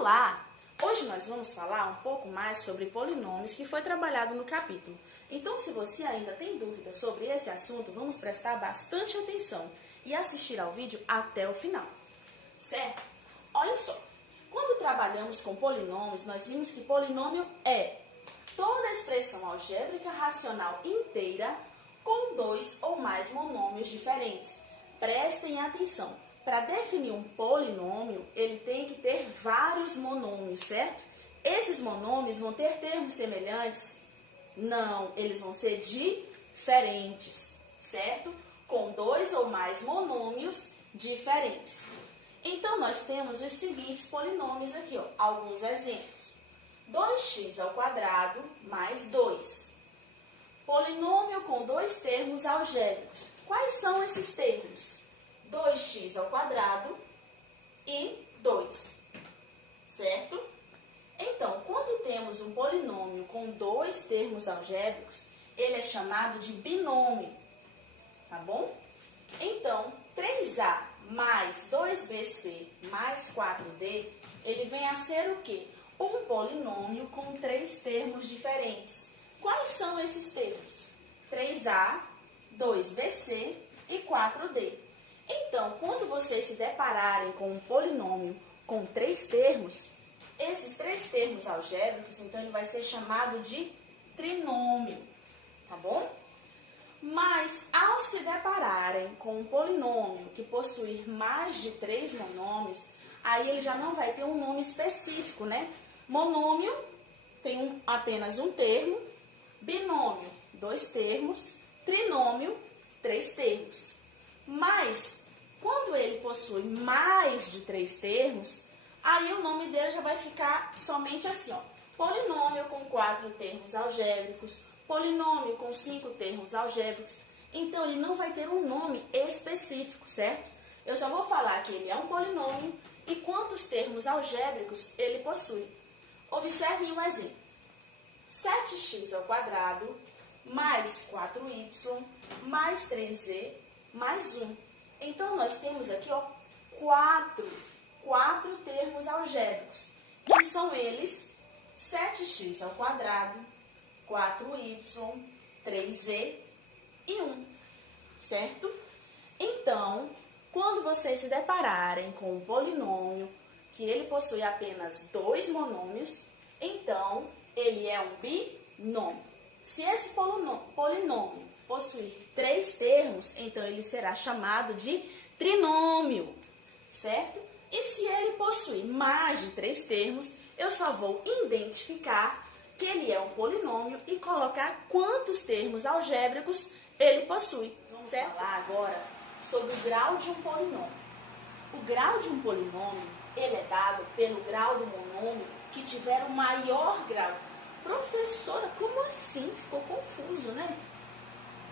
Olá! Hoje nós vamos falar um pouco mais sobre polinômios que foi trabalhado no capítulo. Então, se você ainda tem dúvidas sobre esse assunto, vamos prestar bastante atenção e assistir ao vídeo até o final. Certo? Olha só, quando trabalhamos com polinômios, nós vimos que polinômio é toda a expressão algébrica racional inteira com dois ou mais monômios diferentes. Prestem atenção. Para definir um polinômio, ele tem que ter vários monômios, certo? Esses monômios vão ter termos semelhantes? Não, eles vão ser diferentes, certo? Com dois ou mais monômios diferentes. Então, nós temos os seguintes polinômios aqui, ó, alguns exemplos. 2x² mais 2. Polinômio com dois termos algébricos. Quais são esses termos? 2x² e 2, certo? Então, quando temos um polinômio com dois termos algébricos, ele é chamado de binômio, tá bom? Então, 3a mais 2bc mais 4d, ele vem a ser o quê? Um polinômio com três termos diferentes. Quais são esses termos? 3a, 2bc e 4d. Então, quando vocês se depararem com um polinômio com três termos, esses três termos algébricos, então ele vai ser chamado de trinômio, tá bom? Mas, ao se depararem com um polinômio que possuir mais de três monômios, aí ele já não vai ter um nome específico, né? Monômio tem apenas um termo, binômio, dois termos, trinômio, três termos. Mas, quando ele possui mais de três termos, aí o nome dele já vai ficar somente assim, ó. Polinômio com 4 termos algébricos, polinômio com 5 termos algébricos. Então, ele não vai ter um nome específico, certo? Eu só vou falar que ele é um polinômio e quantos termos algébricos ele possui. Observem um exemplo. 7x² mais 4y mais 3z mais 1. Então, nós temos aqui, ó, quatro termos algébricos, que são eles 7x², 4y, 3z e 1, certo? Então, quando vocês se depararem com um polinômio que ele possui apenas dois monômios, então, ele é um binômio. Se esse polinômio possuir três termos, então ele será chamado de trinômio, certo? E se ele possuir mais de três termos, eu só vou identificar que ele é um polinômio e colocar quantos termos algébricos ele possui. Vamos falar agora sobre o grau de um polinômio. O grau de um polinômio, ele é dado pelo grau do monômio que tiver o maior grau. Professora, como assim? Ficou confuso, né?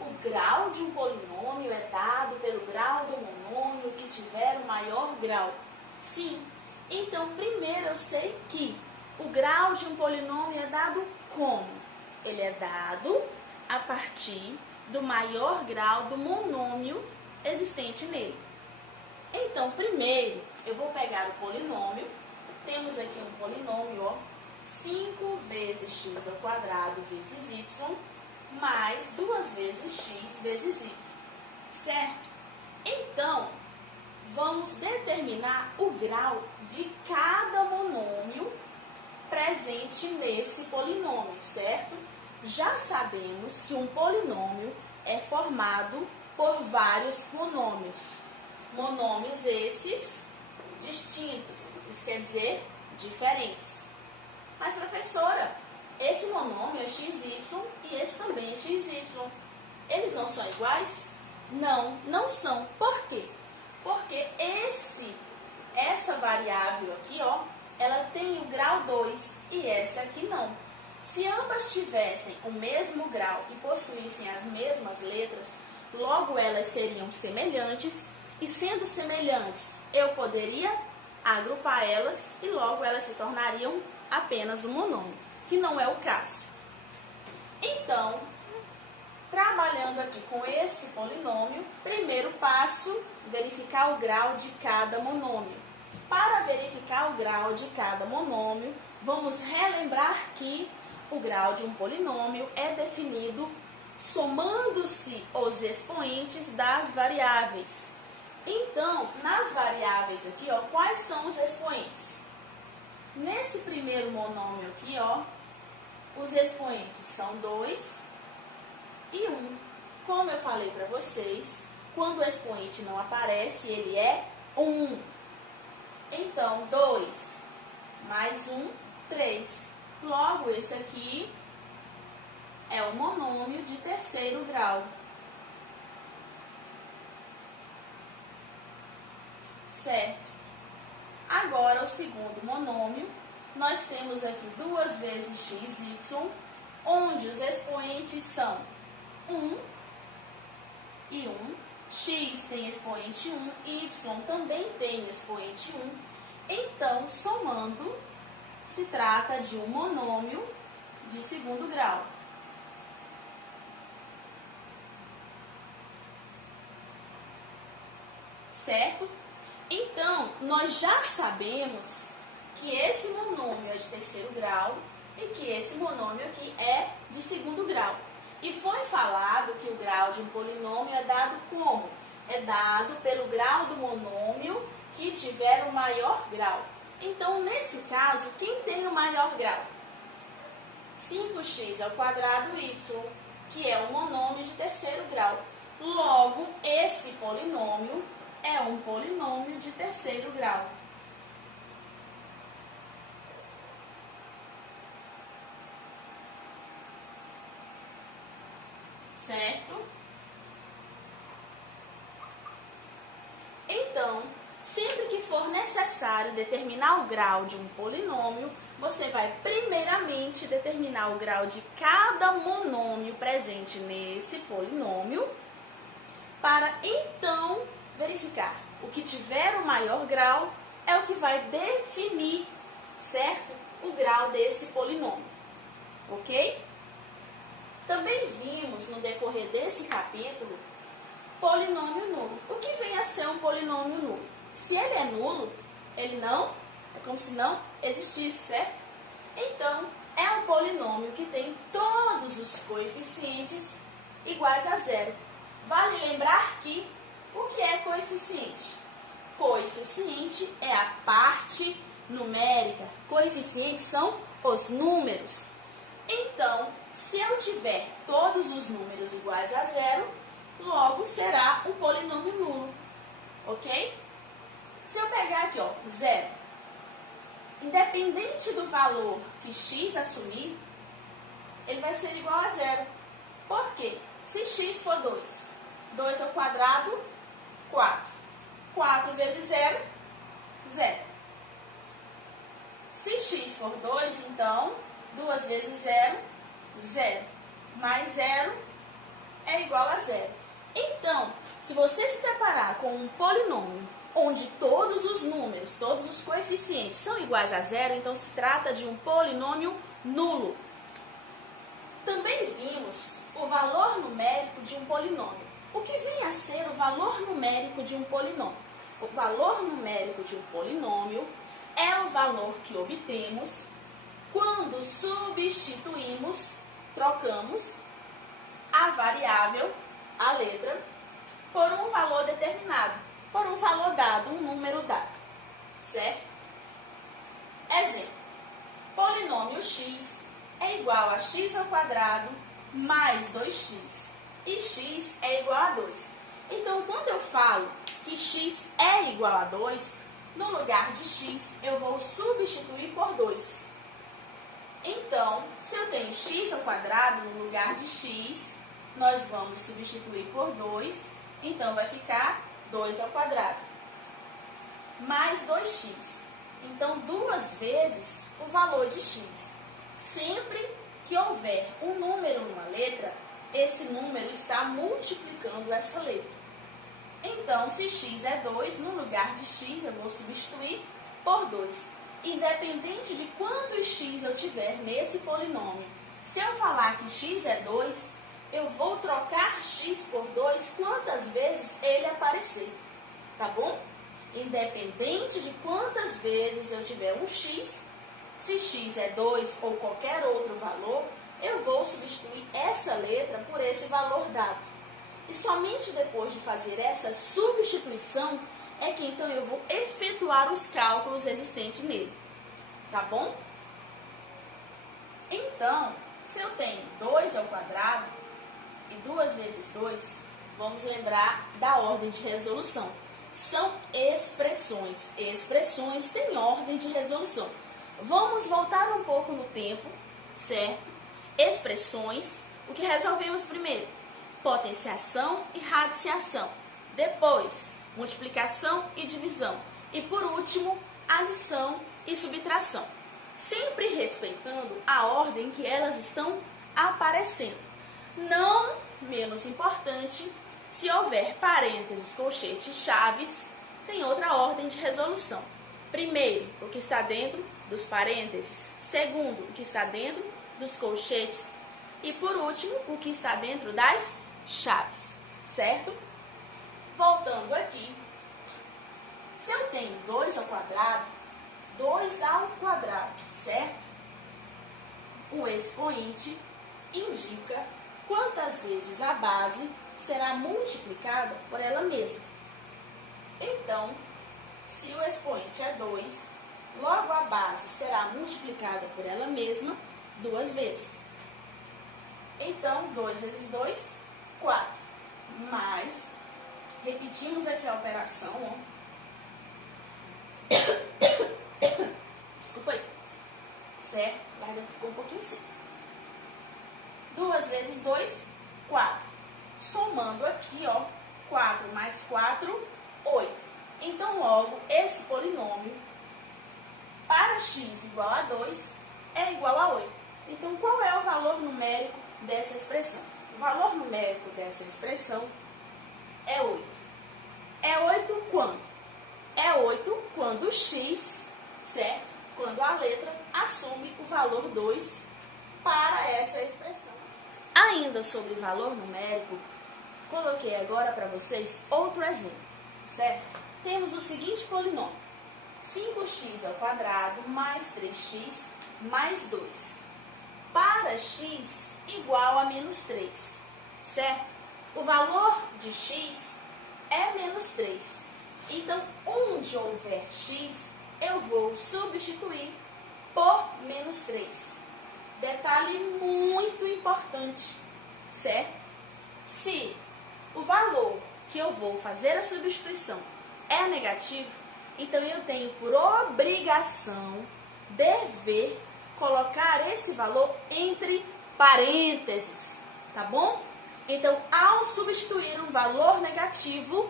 O grau de um polinômio é dado pelo grau do monômio que tiver o maior grau. Sim. Então, primeiro eu sei que o grau de um polinômio é dado como? Ele é dado a partir do maior grau do monômio existente nele. Então, primeiro, eu vou pegar o polinômio. Temos aqui um polinômio, ó, 5 vezes x² vezes y, mais 2 vezes x vezes y, certo? Então, vamos determinar o grau de cada monômio presente nesse polinômio, certo? Já sabemos que um polinômio é formado por vários monômios. Monômios esses distintos, isso quer dizer diferentes. Mas, professora, esse monômio é xy e esse também é xy. Eles não são iguais? Não, não são. Por quê? Porque essa variável aqui, ó, ela tem o grau 2 e essa aqui não. Se ambas tivessem o mesmo grau e possuíssem as mesmas letras, logo elas seriam semelhantes e, sendo semelhantes, eu poderia agrupar elas e logo elas se tornariam apenas um monômio, que não é o caso. Então, trabalhando aqui com esse polinômio, primeiro passo, verificar o grau de cada monômio. Para verificar o grau de cada monômio, vamos relembrar que o grau de um polinômio é definido somando-se os expoentes das variáveis. Então, nas variáveis aqui, ó, quais são os expoentes? Nesse primeiro monômio aqui, ó, os expoentes são 2 e 1. Como eu falei para vocês, quando o expoente não aparece, ele é 1. Então, 2 mais 1, 3. Logo, esse aqui é o monômio de terceiro grau. Certo? Agora, o segundo monômio, nós temos aqui 2 vezes x, y, onde os expoentes são 1 e 1. X tem expoente 1, y também tem expoente 1. Então, somando, se trata de um monômio de segundo grau. Certo? Então, nós já sabemos que esse monômio é de terceiro grau e que esse monômio aqui é de segundo grau. E foi falado que o grau de um polinômio é dado como? É dado pelo grau do monômio que tiver o maior grau. Então, nesse caso, quem tem o maior grau? 5x ao quadrado y, que é um monômio de terceiro grau. Logo, esse polinômio é um polinômio de terceiro grau. Certo? Então, sempre que for necessário determinar o grau de um polinômio, você vai primeiramente determinar o grau de cada monômio presente nesse polinômio, para então verificar o que tiver o maior grau é o que vai definir, certo? O grau desse polinômio, ok? Também vimos no decorrer desse capítulo polinômio nulo. O que vem a ser um polinômio nulo? Se ele é nulo, ele não, é como se não existisse, certo? Então, é um polinômio que tem todos os coeficientes iguais a zero. Vale lembrar que o que é coeficiente? Coeficiente é a parte numérica. Coeficientes são os números. Então, se eu tiver todos os números iguais a zero, logo será um polinômio nulo, ok? Se eu pegar aqui, ó, zero, independente do valor que x assumir, ele vai ser igual a zero. Por quê? Se x for 2, 2 ao quadrado, 4. 4 vezes 0, 0. Se x for 2, então, 2 vezes 0, 0. Mais 0 é igual a 0. Então, se você se deparar com um polinômio onde todos os números, todos os coeficientes são iguais a 0, então se trata de um polinômio nulo. Também vimos o valor numérico de um polinômio. O que vem a ser o valor numérico de um polinômio? O valor numérico de um polinômio é o valor que obtemos quando substituímos, trocamos a variável, a letra, por um valor determinado, por um valor dado, um número dado, certo? Exemplo, polinômio x é igual a x ao quadrado mais 2x, e x é igual a 2. Então, quando eu falo que x é igual a 2, no lugar de x, eu vou substituir por 2. Então, se eu tenho x ao quadrado no lugar de x, nós vamos substituir por 2, então vai ficar 2 ao quadrado, mais 2x. Então, 2 vezes o valor de x. Sempre que houver um número numa letra, esse número está multiplicando essa letra. Então, se x é 2, no lugar de x eu vou substituir por 2. Independente de quantos x eu tiver nesse polinômio. Se eu falar que x é 2, eu vou trocar x por 2 quantas vezes ele aparecer, tá bom? Independente de quantas vezes eu tiver um x, se x é 2 ou qualquer outro valor, eu vou substituir essa letra por esse valor dado. E somente depois de fazer essa substituição é que então eu vou efetuar os cálculos existentes nele. Tá bom? Então, se eu tenho 2 ao quadrado e 2 vezes 2, vamos lembrar da ordem de resolução. São expressões. Expressões têm ordem de resolução. Vamos voltar um pouco no tempo, certo? Expressões, o que resolvemos primeiro? Potenciação e radiciação. Depois, multiplicação e divisão. E por último, adição e subtração. Sempre respeitando a ordem que elas estão aparecendo. Não menos importante, se houver parênteses, colchetes, chaves, tem outra ordem de resolução. Primeiro, o que está dentro dos parênteses. Segundo, o que está dentro dos colchetes. E por último, o que está dentro das chaves, certo? Voltando aqui, se eu tenho 2 ao quadrado, 2 ao quadrado, certo? O expoente indica quantas vezes a base será multiplicada por ela mesma. Então, se o expoente é 2, logo a base será multiplicada por ela mesma 2 vezes. Então, 2 vezes 2, 4. Mas, repetimos aqui a operação, ó. Desculpa aí. Certo? A garganta ficou um pouquinho seca. 2 vezes 2, 4. Somando aqui, ó, 4 mais 4, 8. Então, logo, esse polinômio, para x igual a 2, é igual a 8. Então, qual é o valor numérico dessa expressão? O valor numérico dessa expressão é 8. É 8 quando? É 8 quando x, certo? Quando a letra assume o valor 2 para essa expressão. Ainda sobre valor numérico, coloquei agora para vocês outro exemplo, certo? Temos o seguinte polinômio: 5x ao quadrado mais 3x mais 2. Para x igual a menos 3, certo? O valor de x é menos 3. Então, onde houver x, eu vou substituir por menos 3. Detalhe muito importante, certo? Se o valor que eu vou fazer a substituição é negativo, então eu tenho por obrigação, dever, colocar esse valor entre parênteses, tá bom? Então, ao substituir um valor negativo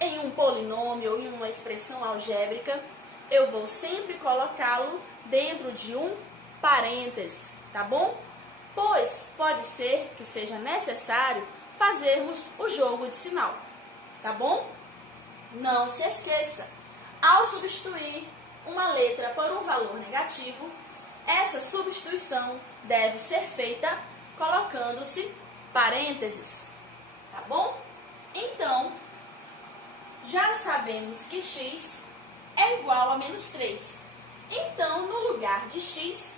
em um polinômio ou em uma expressão algébrica, eu vou sempre colocá-lo dentro de um parênteses, tá bom? Pois pode ser que seja necessário fazermos o jogo de sinal, tá bom? Não se esqueça, ao substituir uma letra por um valor negativo, essa substituição deve ser feita colocando-se parênteses, tá bom? Então, já sabemos que x é igual a menos 3. Então, no lugar de x,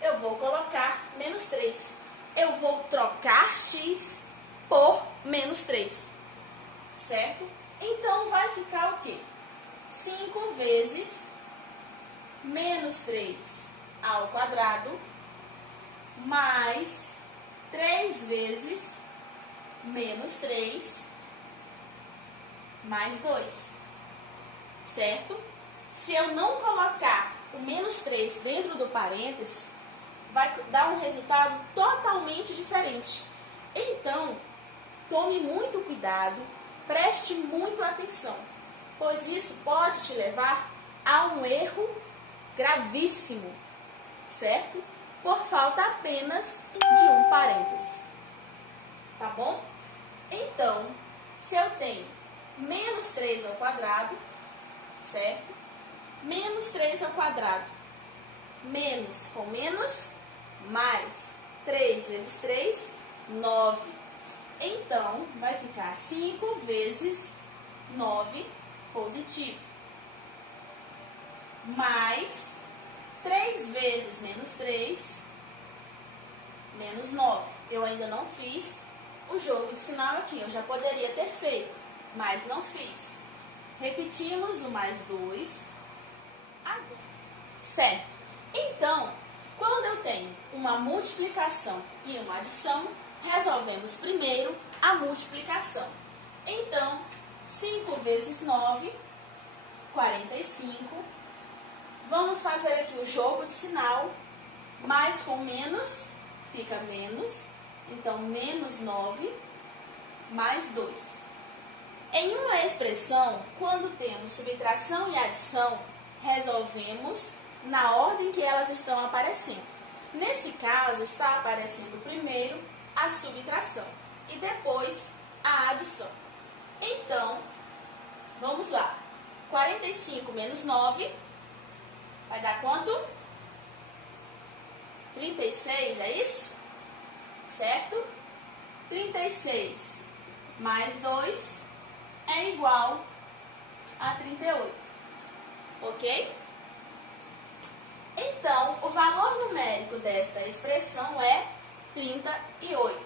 eu vou colocar menos 3. Eu vou trocar x por menos 3, certo? Então, vai ficar o quê? 5 vezes menos 3 ao quadrado mais 3 vezes menos 3 mais 2, certo? Se eu não colocar o menos 3 dentro do parênteses, vai dar um resultado totalmente diferente. Então, tome muito cuidado, preste muito atenção, pois isso pode te levar a um erro gravíssimo, certo? Por falta apenas de um parênteses, tá bom? Então, se eu tenho menos 3 ao quadrado, certo? Menos 3 ao quadrado, menos com menos, mais 3 vezes 3, 9. Então, vai ficar 5 vezes 9 positivo. Mais 3 vezes menos 3, menos 9. Eu ainda não fiz o jogo de sinal aqui, eu já poderia ter feito, mas não fiz. Repetimos o mais 2. Certo. Então, quando eu tenho uma multiplicação e uma adição, resolvemos primeiro a multiplicação. Então, 5 vezes 9, 45. Vamos fazer aqui o jogo de sinal. Mais com menos, fica menos. Então, menos 9, mais 2. Em uma expressão, quando temos subtração e adição, resolvemos na ordem que elas estão aparecendo. Nesse caso, está aparecendo primeiro a subtração e depois a adição. Então, vamos lá. 45 menos 9 vai dar quanto? 36, é isso? Certo? 36 mais 2 é igual a 38. Ok? Então, o valor numérico desta expressão é 38.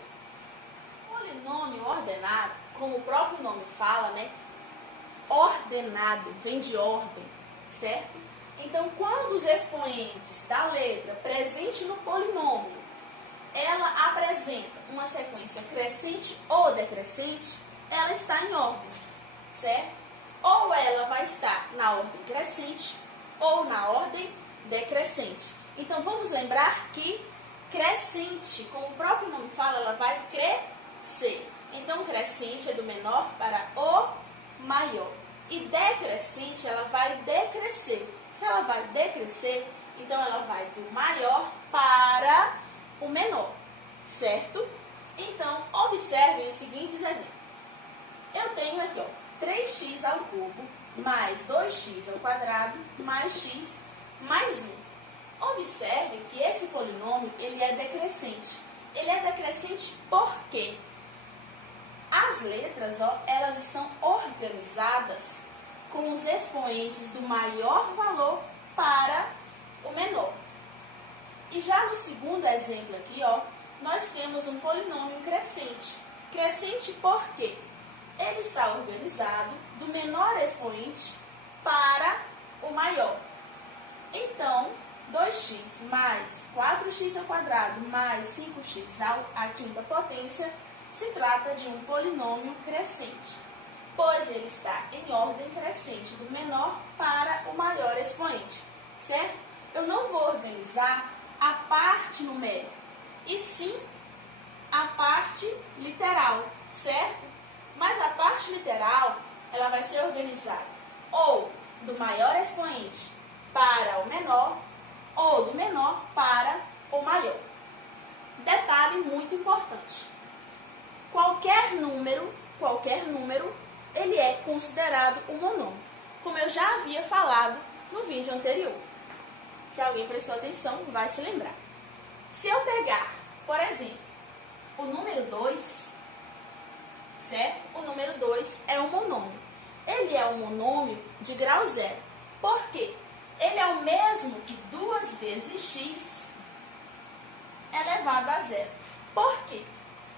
Polinômio ordenado, como o próprio nome fala, né? Ordenado, vem de ordem, certo? Então, quando os expoentes da letra presente no polinômio, ela apresenta uma sequência crescente ou decrescente, ela está em ordem, certo? Ou ela vai estar na ordem crescente ou na ordem decrescente. Então, vamos lembrar que crescente, como o próprio nome fala, ela vai crescer. Então, crescente é do menor para o maior. E decrescente, ela vai decrescer. Se ela vai decrescer, então ela vai do maior para o menor, certo? Então, observem os seguintes exemplos. Eu tenho aqui, ó, 3x ao cubo mais 2x ao quadrado mais x mais 1. Observe que esse polinômio, ele é decrescente. Ele é decrescente por quê? As letras, ó, elas estão organizadas com os expoentes do maior valor para o menor. E já no segundo exemplo aqui, ó, nós temos um polinômio crescente. Crescente por quê? Ele está organizado do menor expoente para o maior. Então, 2x mais 4x ao quadrado mais 5x à quinta potência se trata de um polinômio crescente, pois ele está em ordem crescente do menor para o maior expoente, certo? Eu não vou organizar a parte numérica, e sim a parte literal, certo? Mas a parte literal, ela vai ser organizada ou do maior expoente para o menor, ou do menor para o maior. Detalhe muito importante. Qualquer número, ele é considerado um monômio, como eu já havia falado no vídeo anterior. Se alguém prestou atenção, vai se lembrar. Se eu pegar, por exemplo, o número 2, certo? O número 2 é um monômio. Ele é um monômio de grau zero. Por quê? Ele é o mesmo que 2 vezes x elevado a zero. Por quê?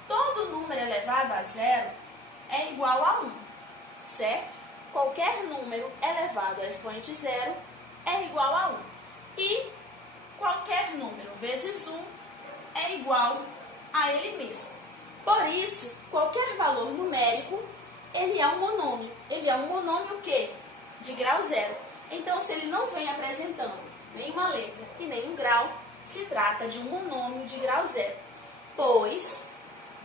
Todo número elevado a zero é igual a 1, certo? Qualquer número elevado a expoente zero é igual a 1. E qualquer número vezes 1 é igual a ele mesmo. Por isso, qualquer valor numérico, ele é um monômio. Ele é um monômio o quê? De grau zero. Então, se ele não vem apresentando nenhuma letra e nenhum grau, se trata de um monômio de grau zero. Pois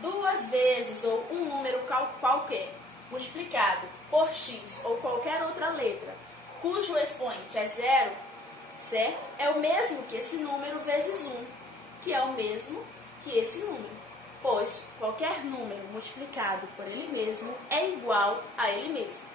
2 vezes ou um número qualquer multiplicado por x ou qualquer outra letra cujo expoente é zero, certo? É o mesmo que esse número vezes 1, que é o mesmo que esse número. Pois qualquer número multiplicado por ele mesmo é igual a ele mesmo.